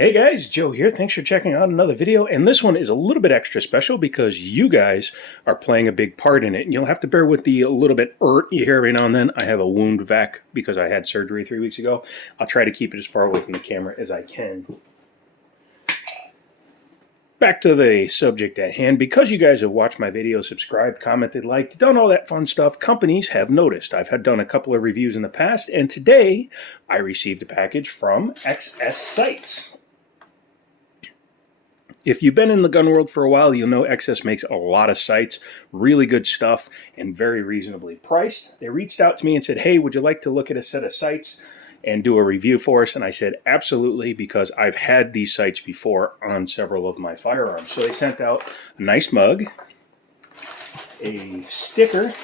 Hey guys, Joe here. Thanks for checking out another video. And this one is a little bit extra special because you guys are playing a big part in it. And you'll have to bear with the little bit you hear every now and then. I have a wound vac because I had surgery 3 weeks ago. I'll try to keep it as far away from the camera as I can. Back to the subject at hand. Because you guys have watched my videos, subscribed, commented, liked, done all that fun stuff, companies have noticed. I've done a couple of reviews in the past, and today I received a package from XS Sights. If you've been in the gun world for a while, you'll know XS makes a lot of sights, really good stuff, and very reasonably priced. They reached out to me and said, hey, would you like to look at a set of sights and do a review for us? And I said, absolutely, because I've had these sights before on several of my firearms. So they sent out a nice mug, a sticker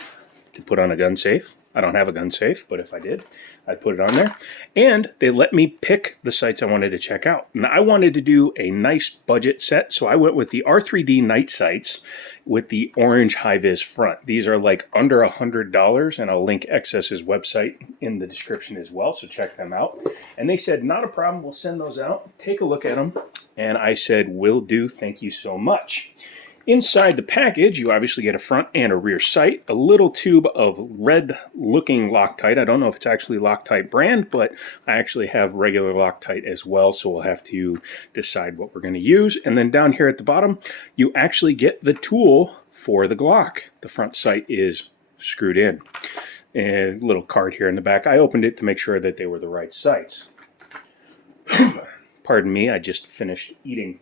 to put on a gun safe. I don't have a gun safe, but if I did, I'd put it on there. And they let me pick the sights I wanted to check out. Now, I wanted to do a nice budget set, so I went with the R3D night sights with the orange high-vis front. These are like under $100, and I'll link XS's website in the description as well, so check them out. And they said, not a problem, we'll send those out. Take a look at them. And I said, will do, thank you so much. Inside the package, you obviously get a front and a rear sight, a little tube of red-looking Loctite. I don't know if it's actually Loctite brand, but I actually have regular Loctite as well, so we'll have to decide what we're going to use. And then down here at the bottom, you actually get the tool for the Glock. The front sight is screwed in. A little card here in the back. I opened it to make sure that they were the right sights. Pardon me, I just finished eating.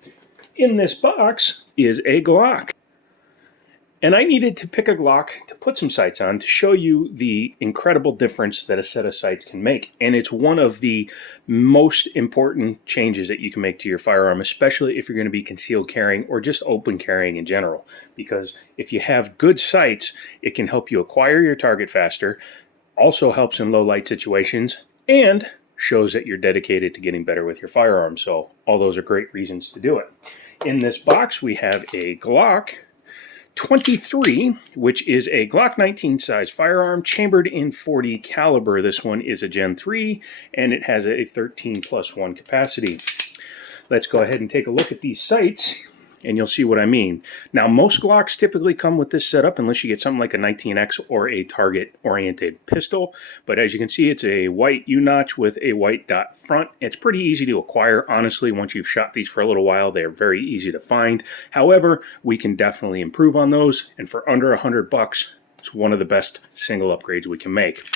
In this box is a Glock. And I needed to pick a Glock to put some sights on to show you the incredible difference that a set of sights can make. And it's one of the most important changes that you can make to your firearm, especially if you're going to be concealed carrying or just open carrying in general. Because if you have good sights, it can help you acquire your target faster, also helps in low light situations, and shows that you're dedicated to getting better with your firearm. So all those are great reasons to do it. In this box, we have a Glock 23, which is a Glock 19 size firearm chambered in .40 caliber. This one is a Gen 3, and it has a 13+1 capacity. Let's go ahead and take a look at these sights, and you'll see what I mean. Now, most Glocks typically come with this setup unless you get something like a 19X or a target-oriented pistol. But as you can see, it's a white U-notch with a white dot front. It's pretty easy to acquire, honestly. Once you've shot these for a little while, they're very easy to find. However, we can definitely improve on those, and for under $100, it's one of the best single upgrades we can make.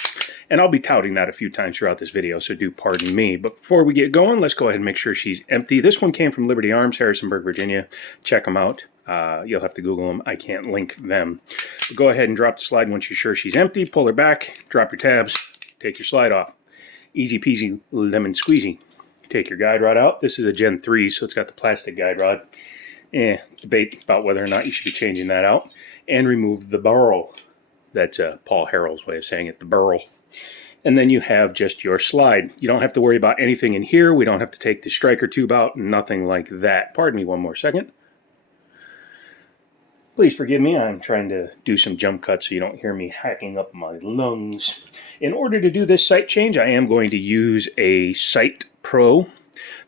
And I'll be touting that a few times throughout this video, so do pardon me. But before we get going, let's go ahead and make sure she's empty. This one came from Liberty Arms, Harrisonburg, Virginia. Check them out. You'll have to Google them. I can't link them. But go ahead and drop the slide once you're sure she's empty. Pull her back, drop your tabs, take your slide off. Easy peasy, lemon squeezy. Take your guide rod out. This is a Gen 3, so it's got the plastic guide rod. Debate about whether or not you should be changing that out. And remove the barrel. That's Paul Harrell's way of saying it, the barrel. And then you have just your slide. You don't have to worry about anything in here. We don't have to take the striker tube out, nothing like that. Pardon me one more second. Please forgive me, I'm trying to do some jump cuts so you don't hear me hacking up my lungs. In order to do this sight change, I am going to use a Sight Pro.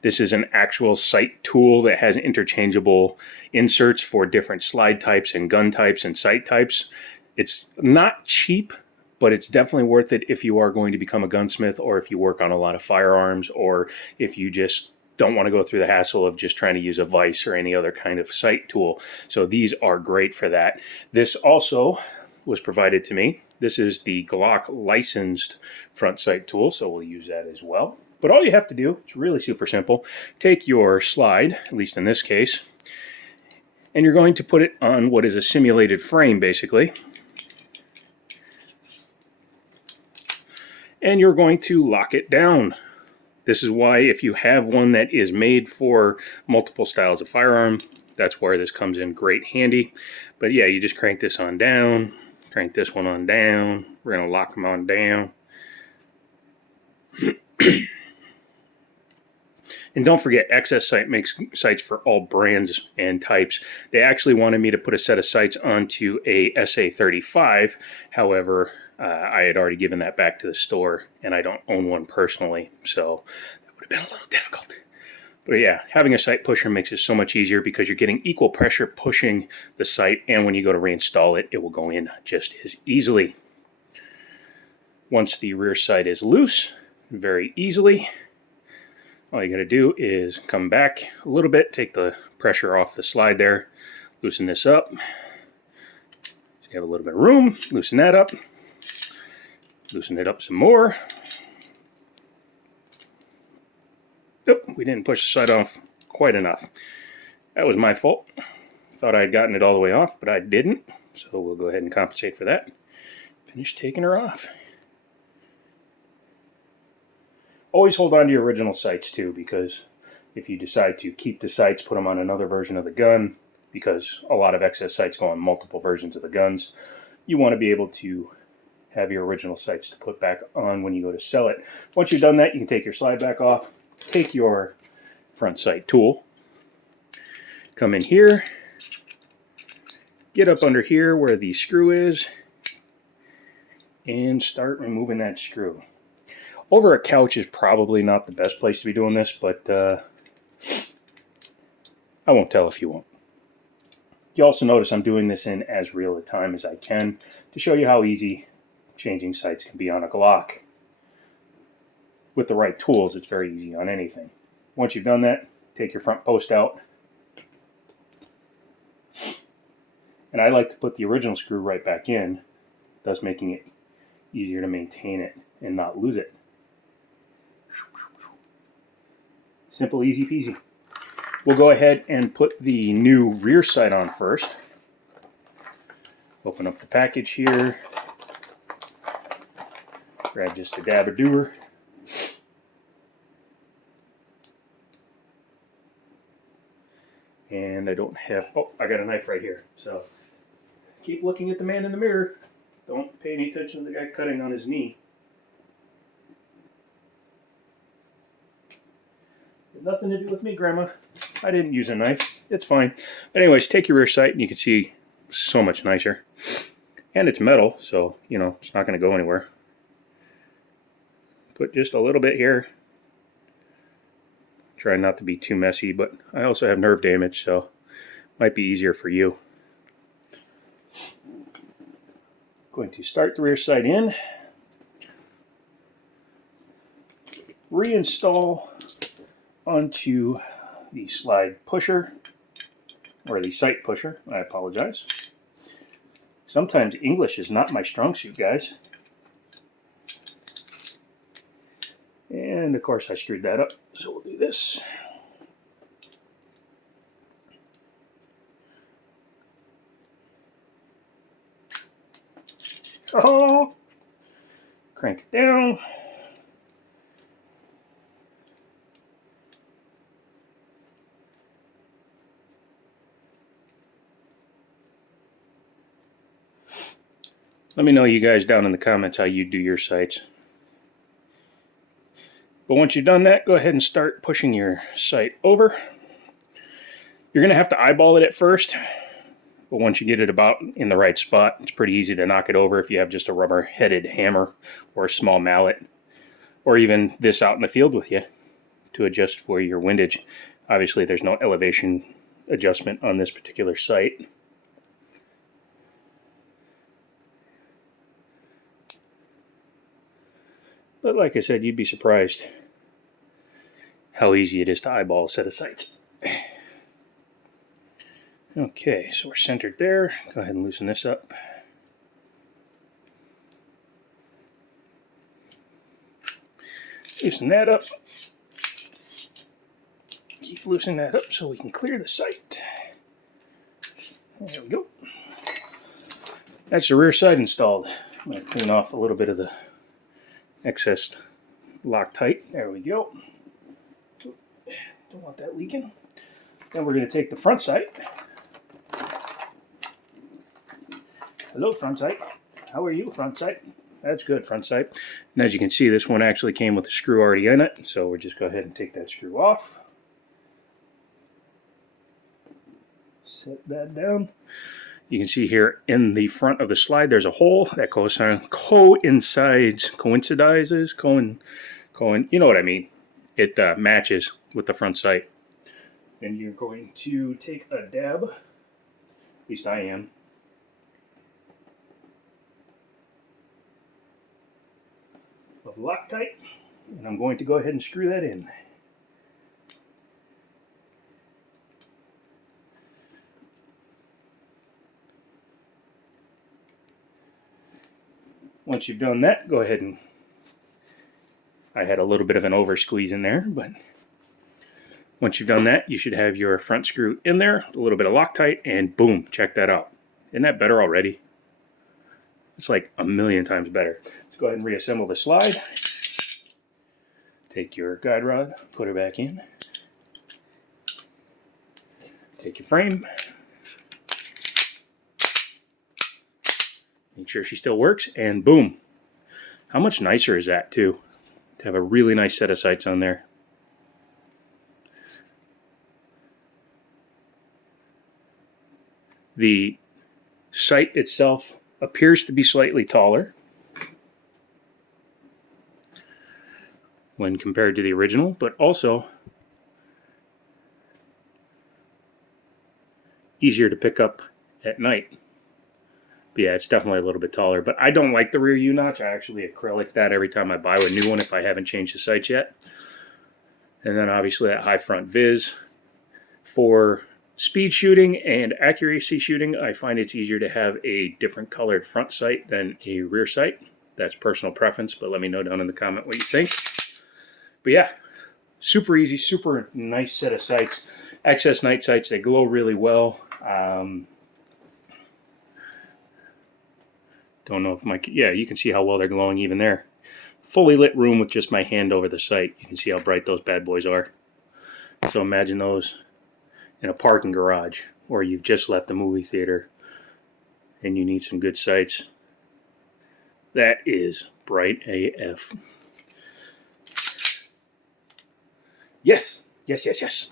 This is an actual sight tool that has interchangeable inserts for different slide types and gun types and sight types. It's not cheap, but it's definitely worth it if you are going to become a gunsmith, or if you work on a lot of firearms, or if you just don't want to go through the hassle of just trying to use a vise or any other kind of sight tool. So these are great for that. This also was provided to me. This is the Glock licensed front sight tool, so we'll use that as well. But all you have to do, it's really super simple, take your slide, at least in this case, and you're going to put it on what is a simulated frame, basically. And you're going to lock it down. This is why if you have one that is made for multiple styles of firearm, that's where this comes in great handy. But yeah, you just crank this on down, crank this one on down. We're going to lock them on down. And don't forget, XS Sight makes sights for all brands and types. They actually wanted me to put a set of sights onto a SA35. However, I had already given that back to the store, and I don't own one personally, so that would have been a little difficult. But yeah, having a sight pusher makes it so much easier because you're getting equal pressure pushing the sight, and when you go to reinstall it, it will go in just as easily. Once the rear sight is loose, very easily, all you got to do is come back a little bit, take the pressure off the slide there, loosen this up. So you have a little bit of room, loosen that up, loosen it up some more. Oh, we didn't push the sight off quite enough. That was my fault. Thought I had gotten it all the way off, but I didn't. So we'll go ahead and compensate for that. Finish taking her off. Always hold on to your original sights too, because if you decide to keep the sights, put them on another version of the gun, because a lot of excess sights go on multiple versions of the guns, you want to be able to have your original sights to put back on when you go to sell it. Once you've done that, you can take your slide back off, take your front sight tool, come in here, get up under here where the screw is, and start removing that screw. Over a couch is probably not the best place to be doing this, but I won't tell if you won't. You also notice I'm doing this in as real a time as I can to show you how easy changing sights can be on a Glock. With the right tools, it's very easy on anything. Once you've done that, take your front post out. And I like to put the original screw right back in, thus making it easier to maintain it and not lose it. Simple, easy peasy. We'll go ahead and put the new rear sight on first. Open up the package here. Grab just a dab of doer. And I don't have, oh, I got a knife right here. So keep looking at the man in the mirror. Don't pay any attention to the guy cutting on his knee. Nothing to do with me, Grandma. I didn't use a knife. It's fine. But anyways, take your rear sight and you can see so much nicer. And it's metal, so, you know, it's not going to go anywhere. Put just a little bit here. Try not to be too messy, but I also have nerve damage, so it might be easier for you. Going to start the rear sight in. Reinstall onto the slide pusher, or the sight pusher, I apologize. Sometimes English is not my strong suit, guys. And of course I screwed that up, so we'll do this. Oh, crank it down. Let me know, you guys, down in the comments how you do your sights. But once you've done that, go ahead and start pushing your sight over. You're going to have to eyeball it at first, but once you get it about in the right spot, it's pretty easy to knock it over if you have just a rubber-headed hammer or a small mallet, or even this out in the field with you to adjust for your windage. Obviously, there's no elevation adjustment on this particular sight. But like I said, you'd be surprised how easy it is to eyeball a set of sights. Okay, so we're centered there. Go ahead and loosen this up. Loosen that up. Keep loosening that up so we can clear the sight. There we go. That's the rear sight installed. I'm going to clean off a little bit of the excess Loctite. There we go. Don't want that leaking. Then we're going to take the front sight. Hello, front sight. How are you, front sight? That's good, front sight. And as you can see, this one actually came with the screw already in it. So we'll just go ahead and take that screw off. Set that down. You can see here in the front of the slide, there's a hole that coincides, you know what I mean. It matches with the front sight. Then you're going to take a dab, at least I am, of Loctite, and I'm going to go ahead and screw that in. Once you've done that, go ahead and, I had a little bit of an over squeeze in there, but once you've done that, you should have your front screw in there, a little bit of Loctite, and boom, check that out. Isn't that better already? It's like a million times better. Let's go ahead and reassemble the slide. Take your guide rod, put her back in. Take your frame. Make sure she still works, and boom. How much nicer is that, too? To have a really nice set of sights on there. The sight itself appears to be slightly taller when compared to the original, but also easier to pick up at night. But yeah, it's definitely a little bit taller, but I don't like the rear U-notch. I actually acrylic that every time I buy a new one if I haven't changed the sights yet. And then obviously that high front vis. For speed shooting and accuracy shooting, I find it's easier to have a different colored front sight than a rear sight. That's personal preference, but let me know down in the comment what you think. But yeah, super easy, super nice set of sights. XS night sights, they glow really well. Don't know if yeah, you can see how well they're glowing even there. Fully lit room with just my hand over the sight. You can see how bright those bad boys are. So imagine those in a parking garage, or you've just left the movie theater and you need some good sights. That is bright AF. Yes, yes, yes, yes.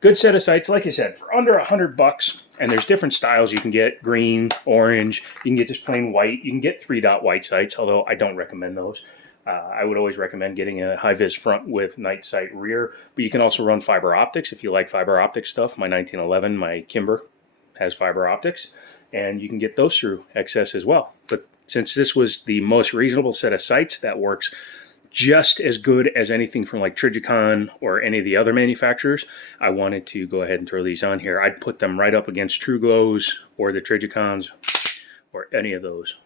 Good set of sights, like I said, for under $100, and there's different styles you can get: green, orange, you can get just plain white, you can get 3-dot white sights, although I don't recommend those. I would always recommend getting a high-vis front with night sight rear, but you can also run fiber optics if you like fiber optic stuff. My 1911, my Kimber, has fiber optics, and you can get those through XS as well. But since this was the most reasonable set of sights that works just as good as anything from like Trijicon or any of the other manufacturers, I wanted to go ahead and throw these on here. I'd put them right up against True Glows or the Trijicons or any of those.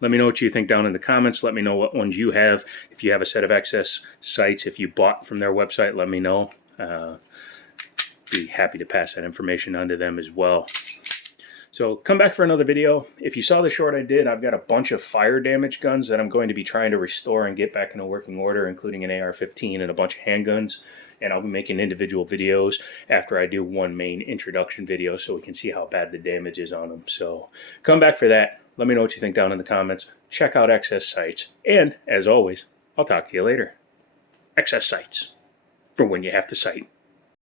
Let me know what you think down in the comments. Let me know what ones you have. If you have a set of XS sights, if you bought from their website, let me know. Be happy to pass that information on to them as well. So come back for another video. If you saw the short I did, I've got a bunch of fire damage guns that I'm going to be trying to restore and get back in a working order, including an AR-15 and a bunch of handguns. And I'll be making individual videos after I do one main introduction video so we can see how bad the damage is on them. So come back for that. Let me know what you think down in the comments. Check out XS sights. And as always, I'll talk to you later. XS sights for when you have to sight.